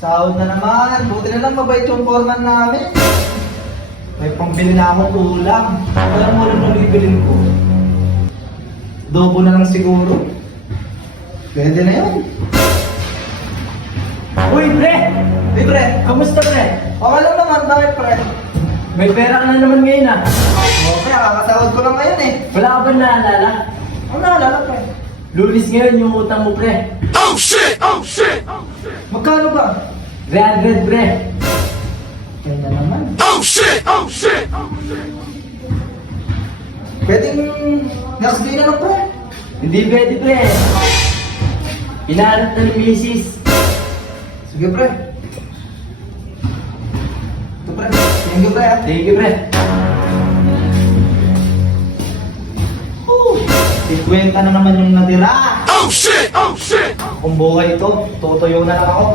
Sahod na naman. Buti na lang mabait yung foreman namin. May pambili na akong ulam. Alam mo rin ang bibilin ko. Dobo na lang siguro. Pwede na yun. Uy, pre! Hey, pre. Kamusta, pre? Okay lang naman. Bakit, pre? May pera ka na naman ngayon, ah. Okay, kakasahod ko lang ngayon eh. Wala ka ba naalala? Ano naalala, pre? Lulis ngayon yung utang mo, pre. Oh shit! Oh shit! Magkano ba? 300, pre. Kaya na naman. Oh shit! Oh shit! Pwedeng next day na lang, pre. Hindi pwede, pre. Hinahanap na ni Mrs. Sige, pre. Ito, pre. Thank you, pre. ah. Thank you, pre. 50 na naman yung natira. Oh shit! Oh shit! Kung buhay ito, tutuyo na lang ako.